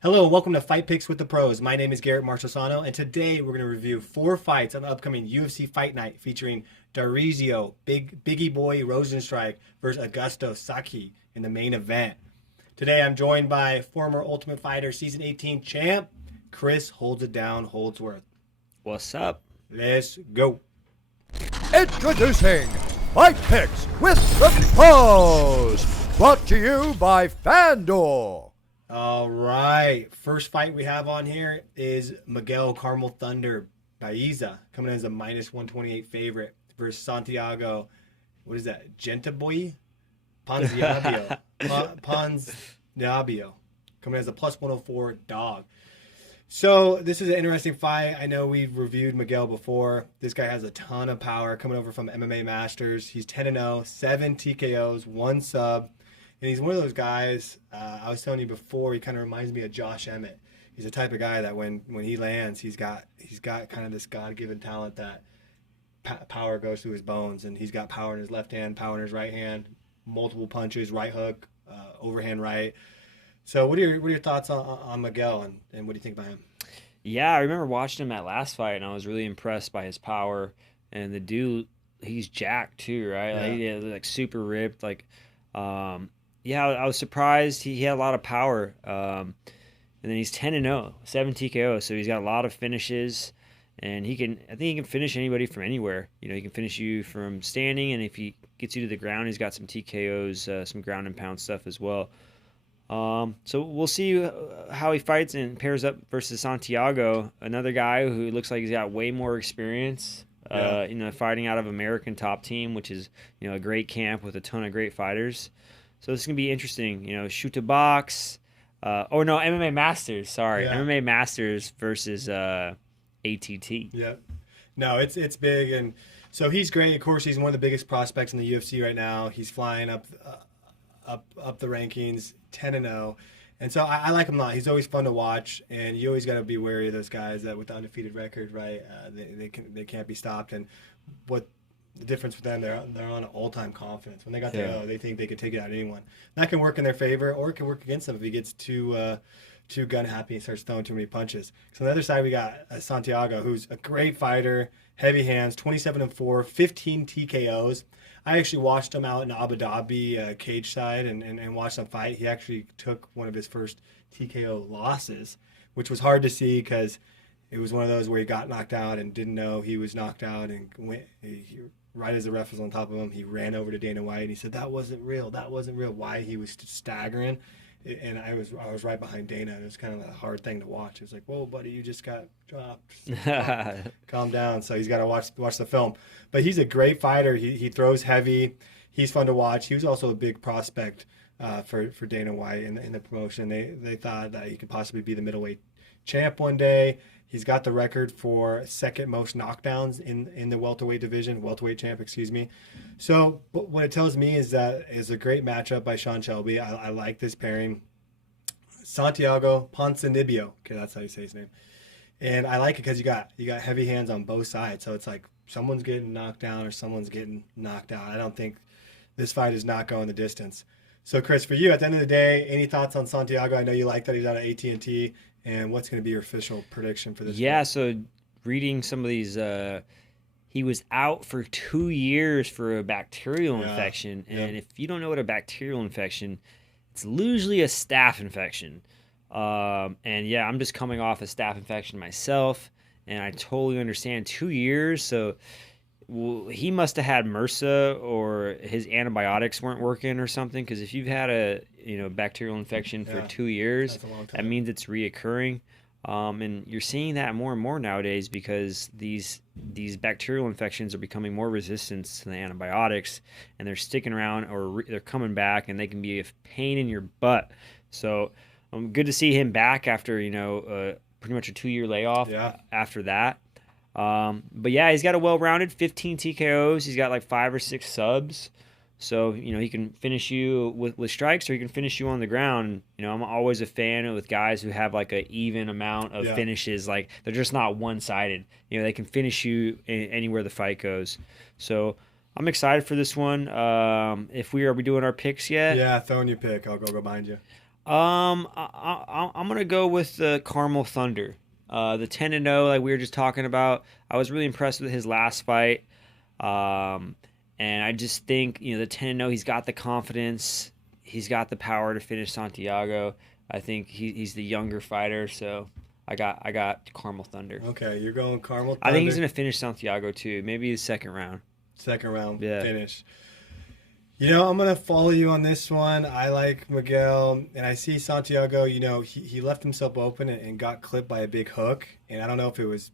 Hello and welcome to Fight Picks with the Pros. My name is Garrett Marchesano, and today we're going to review 4 fights on the upcoming UFC Fight Night featuring Bigi Boy Rosenstrike versus Augusto Sakai in the main event. Today I'm joined by former Ultimate Fighter Season 18 champ, Chris Holds It Down Holdsworth. What's up? Let's go. Introducing Fight Picks with the Pros, brought to you by FanDuel. All right. First fight we have on here is Miguel Carmel Thunder Baiza coming in as a minus 128 favorite versus Santiago. What is that? Genta boy? Ponzinibbio. Ponzinibbio coming in as a plus 104 dog. So this is an interesting fight. I know we've reviewed Miguel before. This guy has a ton of power coming over from MMA Masters. He's 10-0, 7 TKOs, 1 sub. And he's one of those guys, I was telling you before, he kind of reminds me of Josh Emmett. He's the type of guy that when he lands, he's got kind of this God-given talent that power goes through his bones. And he's got power in his left hand, power in his right hand, multiple punches, right hook, overhand right. So what are your thoughts on Miguel, and what do you think about him? Yeah, I remember watching him that last fight, and I was really impressed by his power. And the dude, he's jacked too, right? Yeah. Like super ripped. Yeah, I was surprised. He had a lot of power. And then he's 10-0, 7 TKO, so he's got a lot of finishes. And I think he can finish anybody from anywhere. You know, he can finish you from standing, and if he gets you to the ground, he's got some TKOs, some ground and pound stuff as well. So we'll see how he fights and pairs up versus Santiago, another guy who looks like he's got way more experience. Fighting out of American Top Team, which is a great camp with a ton of great fighters. So this is gonna be interesting. Shoot to box. MMA Masters. Sorry, Yeah. MMA Masters versus ATT. Yeah. No, it's big, and so he's great. Of course, he's one of the biggest prospects in the UFC right now. He's flying up the rankings, 10-0. And so I like him a lot. He's always fun to watch, and you always got to be wary of those guys that with the undefeated record, right? They can't be stopped. And what the difference with them, they're on all-time confidence. When they got their they think they could take it out of anyone. That can work in their favor, or it can work against them if he gets too gun happy and starts throwing too many punches. So on the other side, we got Santiago, who's a great fighter, heavy hands, 27-4, 15 TKOs. I actually watched him out in Abu Dhabi cage side and watched him fight. He actually took one of his first TKO losses, which was hard to see because it was one of those where he got knocked out and didn't know he was knocked out, and right as the ref was on top of him, he ran over to Dana White and he said, that wasn't real. Why he was staggering. And I was right behind Dana, and it was kind of a hard thing to watch. It was like, whoa, buddy, you just got dropped. Calm down. So he's got to watch the film. But he's a great fighter. He throws heavy. He's fun to watch. He was also a big prospect for Dana White in the promotion. They thought that he could possibly be the middleweight champ one day. He's got the record for second most knockdowns in the welterweight champ, excuse me. So what it tells me is that it's a great matchup by Sean Shelby. I like this pairing. Santiago Ponzinibbio. Okay, that's how you say his name. And I like it because you got heavy hands on both sides. So it's like someone's getting knocked down or someone's getting knocked out. I don't think this fight is not going the distance. So Chris, for you, at the end of the day, any thoughts on Santiago? I know you like that he's out of AT&T. And what's going to be your official prediction for this? Yeah, fight? so reading some of these, he was out for 2 years for a bacterial infection. And if you don't know what a bacterial infection, it's usually a staph infection. I'm just coming off a staph infection myself, and I totally understand 2 years. So he must have had MRSA, or his antibiotics weren't working or something. Because if you've had a bacterial infection for 2 years, that means it's reoccurring. And you're seeing that more and more nowadays because these bacterial infections are becoming more resistant to the antibiotics, and they're sticking around, or they're coming back, and they can be a pain in your butt. So good to see him back after pretty much a 2-year layoff after that. But yeah, he's got a well-rounded 15 TKOs. He's got like 5 or 6 subs. So, he can finish you with strikes, or he can finish you on the ground. I'm always a fan with guys who have like an even amount of finishes. Like, they're just not one-sided. They can finish you anywhere the fight goes. So I'm excited for this one. Are we doing our picks yet? Yeah, throw in your pick. I'll go behind you. I'm gonna go with the Carmel Thunder. The 10-0, like we were just talking about. I was really impressed with his last fight. And I just think, the 10-0, he's got the confidence. He's got the power to finish Santiago. I think he's the younger fighter, so I got Carmel Thunder. Okay, you're going Carmel Thunder. I think he's going to finish Santiago, too. Maybe the second round. Second round Yeah. finish. I'm going to follow you on this one. I like Miguel, and I see Santiago, he left himself open and got clipped by a big hook, and I don't know if it was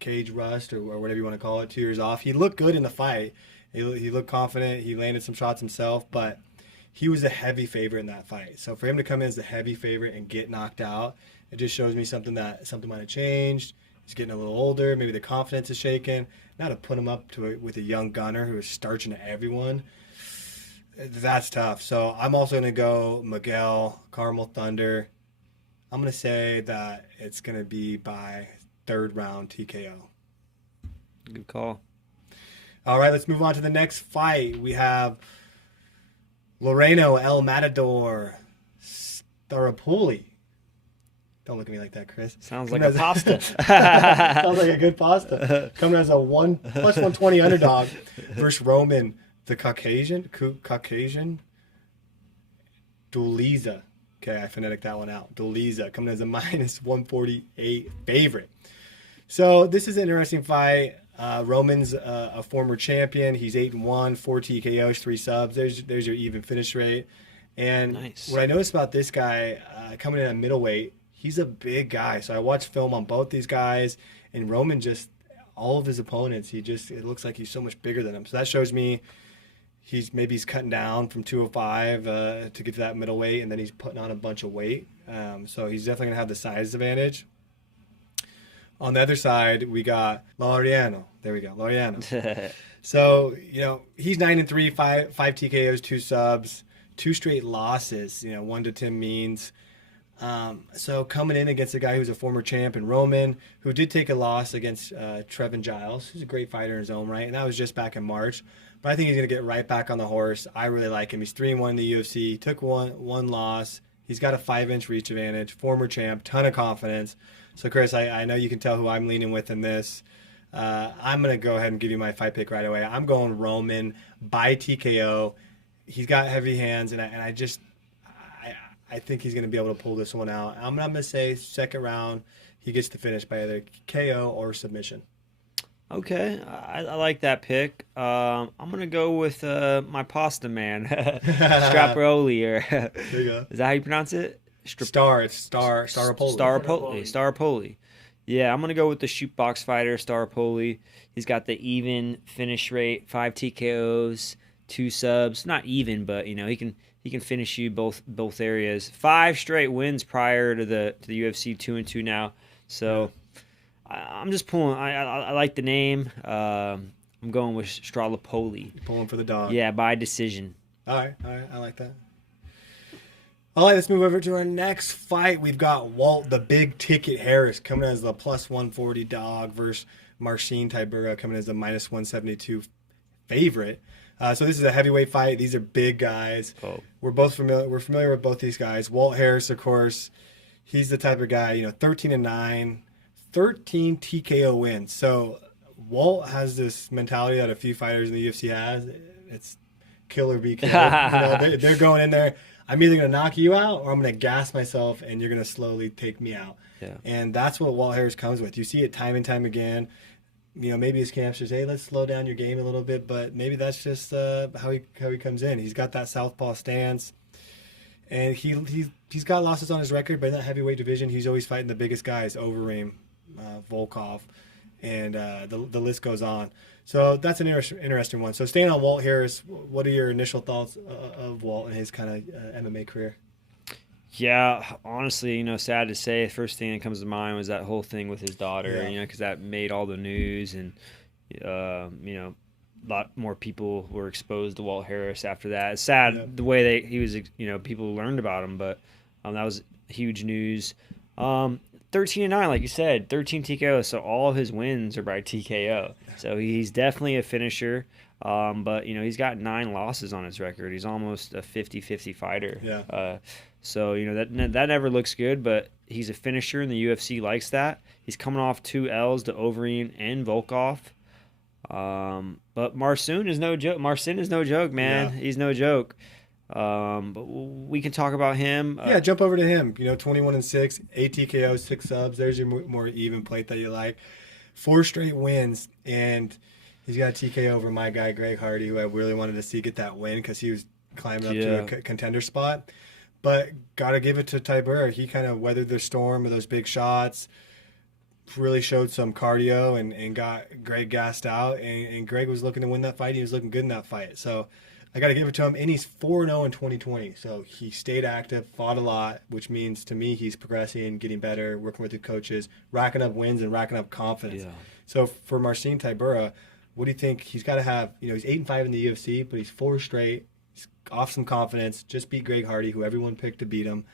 cage rust or whatever you want to call it, 2 years off. He looked good in the fight. He looked confident. He landed some shots himself, but he was a heavy favorite in that fight. So for him to come in as the heavy favorite and get knocked out, it just shows me something might have changed. He's getting a little older. Maybe the confidence is shaken. Now to put him up with a young gunner who is starching everyone, that's tough. So I'm also going to go Miguel, Carmel Thunder. I'm going to say that it's going to be by third round TKO. Good call. All right, let's move on to the next fight. We have Laureano El Matador Staropoli. Don't look at me like that, Chris. Sounds like a pasta. Sounds like a good pasta. Coming as a plus 120 underdog versus Roman, the Caucasian Dolidze. Okay, I phonetic that one out. Dolidze coming as a minus 148 favorite. So this is an interesting fight. Roman's a former champion. He's 8-1, 4 TKOs, 3 subs. There's your even finish rate. And nice. What I noticed about this guy coming in at middleweight, he's a big guy. So I watched film on both these guys, and Roman all of his opponents, it looks like he's so much bigger than him. So that shows me he's cutting down from 205 to get to that middleweight, and then he's putting on a bunch of weight. So he's definitely gonna have the size advantage. On the other side, we got Laureano. There we go, Laureano. So, he's 9-3, 5 TKOs, 2 subs, 2 straight losses, 1 to 10 means. So coming in against a guy who's a former champ and Roman, who did take a loss against Trevin Giles, who's a great fighter in his own right, and that was just back in March. But I think he's going to get right back on the horse. I really like him. He's 3-1 in the UFC, took one loss. He's got a 5-inch reach advantage, former champ, ton of confidence. So, Chris, I know you can tell who I'm leaning with in this. I'm going to go ahead and give you my fight pick right away. I'm going Roman by TKO. He's got heavy hands, and I think he's going to be able to pull this one out. I'm going to say second round, he gets the finish by either KO or submission. Okay, I like that pick. I'm going to go with my pasta man, Staropoli. There you go. Is that how you pronounce it? Staropoli. Staropoli. Yeah, I'm going to go with the shootbox fighter, Staropoli. He's got the even finish rate, 5 TKOs, 2 subs. Not even, but, he can finish you both areas. 5 straight wins prior to the UFC, 2-2 now. So I'm just pulling. I like the name. I'm going with Staropoli. Pulling for the dog. Yeah, by decision. All right. I like that. All right, let's move over to our next fight. We've got Walt, the big ticket Harris, coming as the plus 140 dog versus Marcin Tybura coming as the minus 172 favorite. So this is a heavyweight fight. These are big guys. Oh. We're familiar with both these guys. Walt Harris, of course, he's the type of guy, 13-9, 13 TKO wins. So Walt has this mentality that a few fighters in the UFC has. It's kill or be killed. They're going in there. I'm either going to knock you out or I'm going to gas myself and you're going to slowly take me out. Yeah. And that's what Walt Harris comes with. You see it time and time again. Maybe his camp says, hey, let's slow down your game a little bit, but maybe that's just how he comes in. He's got that southpaw stance, and he's got losses on his record, but in that heavyweight division, he's always fighting the biggest guys, Overeem, Volkov, and the list goes on. So that's an interesting one. So staying on Walt Harris, what are your initial thoughts of Walt and his kind of MMA career? Yeah, honestly, sad to say, the first thing that comes to mind was that whole thing with his daughter, Yeah. because that made all the news, and, a lot more people were exposed to Walt Harris after that. It's sad the way he was, people learned about him, but that was huge news. 13-9, like you said, 13 TKO. So all of his wins are by TKO. So he's definitely a finisher. But he's got 9 losses on his record. He's almost a 50-50 fighter. Yeah. So that never looks good. But he's a finisher, and the UFC likes that. He's coming off 2 L's to Overeem and Volkov. But Marcin is no joke. Man. Yeah. He's no joke. But we can talk about him. Jump over to him. 21-6, 8 TKOs, 6 subs. There's your more even plate that you like. 4 straight wins, and he's got a TKO over my guy Greg Hardy, who I really wanted to see get that win because he was climbing up to a contender spot. But gotta give it to Tybura. He kind of weathered the storm of those big shots. Really showed some cardio and got Greg gassed out. And Greg was looking to win that fight. He was looking good in that fight. So I got to give it to him. And he's 4-0 in 2020. So he stayed active, fought a lot, which means to me he's progressing, getting better, working with the coaches, racking up wins and racking up confidence. Yeah. So for Marcin Tybura, what do you think? He's got to have, he's 8-5 in the UFC, but he's 4 straight. He's off some confidence. Just beat Greg Hardy, who everyone picked to beat him.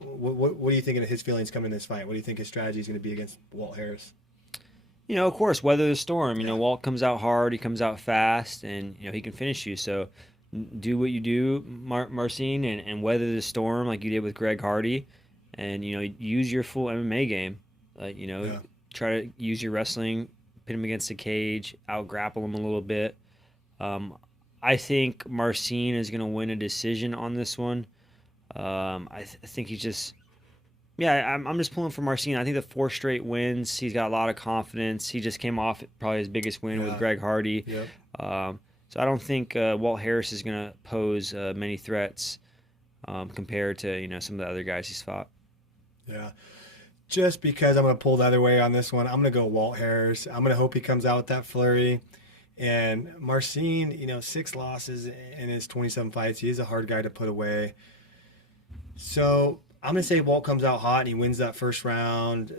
What do you think of his feelings coming in this fight? What do you think his strategy is going to be against Walt Harris? Of course, weather the storm. Walt comes out hard, he comes out fast, and he can finish you. So do what you do, Marcin, and weather the storm like you did with Greg Hardy, and use your full MMA game. Try to use your wrestling, pit him against the cage, out grapple him a little bit. I think Marcin is going to win a decision on this one. I think he's just. Yeah, I'm just pulling for Marcin. I think the 4 straight wins, he's got a lot of confidence. He just came off probably his biggest win with Greg Hardy. Yep. So I don't think Walt Harris is going to pose many threats compared to some of the other guys he's fought. Yeah, just because I'm going to pull the other way on this one, I'm going to go Walt Harris. I'm going to hope he comes out with that flurry. And Marcin, 6 losses in his 27 fights. He is a hard guy to put away. So I'm going to say Walt comes out hot and he wins that first round,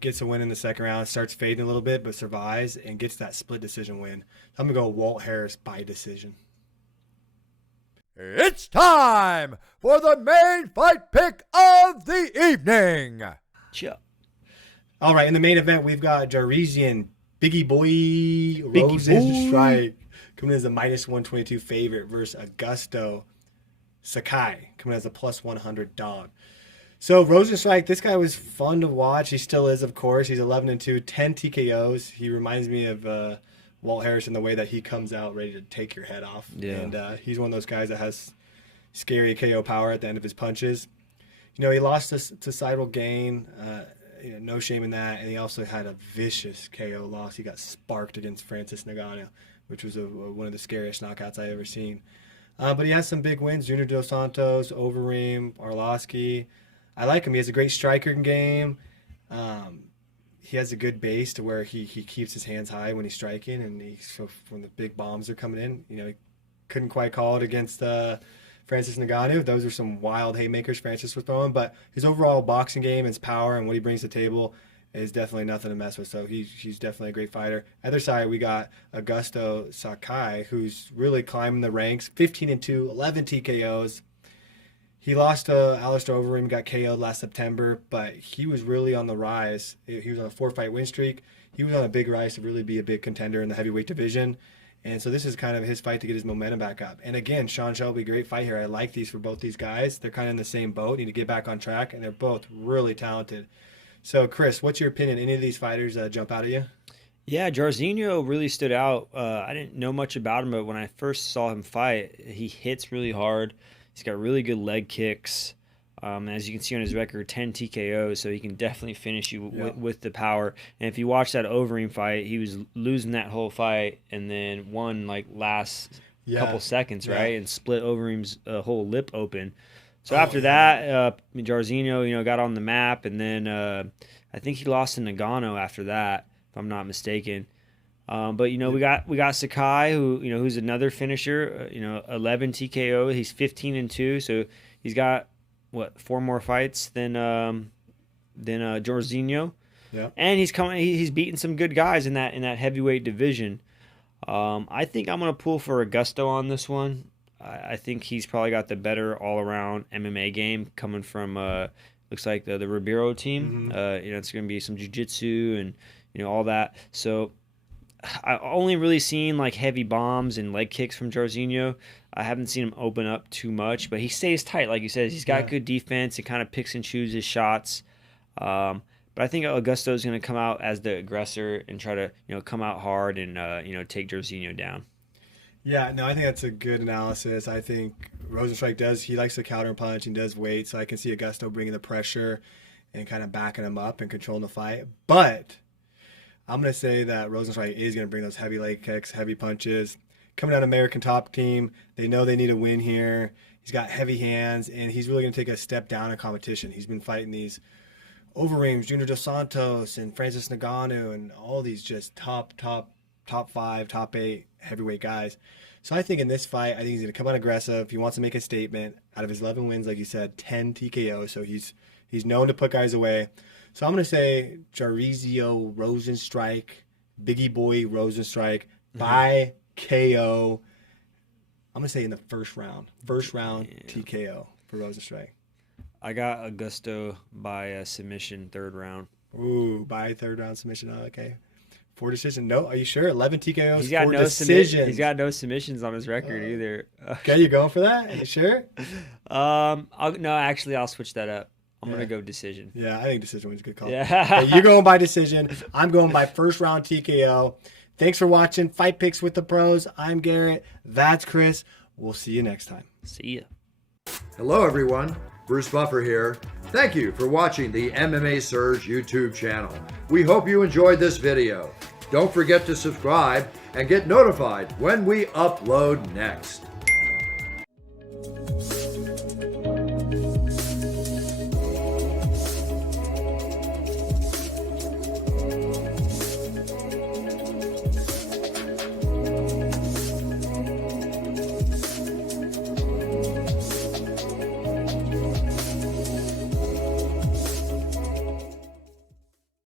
gets a win in the second round, starts fading a little bit, but survives and gets that split decision win. I'm going to go Walt Harris by decision. It's time for the main fight pick of the evening. Chill. All right, in the main event, we've got Jairzinho Rozenstruik coming as a -122 favorite versus Augusto Sakai coming as a +100 dog. So Rosenstrike, this guy was fun to watch. He still is, of course. He's 11-2, 10 TKOs. He reminds me of Walt Harris in the way that he comes out ready to take your head off. Yeah. And he's one of those guys that has scary KO power at the end of his punches. He lost to Cyril Gain. No shame in that. And he also had a vicious KO loss. He got sparked against Francis Ngannou, which was one of the scariest knockouts I've ever seen. But he has some big wins. Junior Dos Santos, Overeem, Arlovsky. I like him. He has a great striker game. He has a good base to where he keeps his hands high when he's striking, and so when the big bombs are coming in, he couldn't quite call it against Francis Ngannou. Those are some wild haymakers Francis was throwing, but his overall boxing game, his power, and what he brings to the table is definitely nothing to mess with. So he's definitely a great fighter. Other side, we got Augusto Sakai, who's really climbing the ranks. 15-2, 11 TKOs. He lost to Alistair Overeem, got KO'd last September, but he was really on the rise. He was on a 4-fight win streak. He was on a big rise to really be a big contender in the heavyweight division. And so this is kind of his fight to get his momentum back up. And again, Sean Shelby, great fight here. I like these for both these guys. They're kind of in the same boat, need to get back on track, and they're both really talented. So, Chris, what's your opinion? Any of these fighters jump out at you? Yeah, Jairzinho really stood out. I didn't know much about him, but when I first saw him fight, he hits really hard. He's got really good leg kicks. As you can see on his record, 10 TKOs, so he can definitely finish you with the power. And if you watch that Overeem fight, he was losing that whole fight and then won last couple seconds, right? And split Overeem's whole lip open. So after that, Jairzinho, got on the map, and then I think he lost to Ngannou after that, if I'm not mistaken. But we got Sakai, who's another finisher. 11 TKO. He's 15-2, so he's got 4 more fights than Jairzinho. Yeah. And he's beaten some good guys in that heavyweight division. I think I'm gonna pull for Augusto on this one. I think he's probably got the better all-around MMA game coming from looks like the Ribeiro team. It's going to be some jiu-jitsu and all that. So I only really seen like heavy bombs and leg kicks from Jairzinho. I haven't seen him open up too much, but he stays tight, like you said. He's got good defense. He kind of picks and chooses his shots. But I think Augusto is going to come out as the aggressor and try to come out hard and take Jairzinho down. Yeah, no, I think that's a good analysis. I think Rosenstrike he likes to counter punch and does weight, so I can see Augusto bringing the pressure and kind of backing him up and controlling the fight. But I'm going to say that Rosenstrike is going to bring those heavy leg kicks, heavy punches. Coming out American top team, they know they need a win here. He's got heavy hands, and he's really going to take a step down in competition. He's been fighting these Overeems, Junior Dos Santos, and Francis Ngannou, and all these just top 5, top 8 heavyweight guys. So I think in this fight, I think he's going to come out aggressive. He wants to make a statement. Out of his 11 wins, like you said, 10 TKO. So he's known to put guys away. So I'm going to say Jairzinho Rozenstruik, Biggie Boy Rozenstrike, by KO. I'm going to say in the first round. TKO for Rozenstrike. I got Augusto by submission, third round. Ooh, by third round submission. Oh, okay. 4 decisions. No, are you sure? 11 TKOs, he's got 4 no decisions. He's got no submissions on his record either. Okay, you going for that? Are you sure? I'll switch that up. I'm going to go decision. Yeah, I think decision was a good call. Yeah. Okay, you're going by decision. I'm going by first round TKO. Thanks for watching Fight Picks with the Pros. I'm Garrett. That's Chris. We'll see you next time. See ya. Hello, everyone. Bruce Buffer here. Thank you for watching the MMA Surge YouTube channel. We hope you enjoyed this video. Don't forget to subscribe and get notified when we upload next.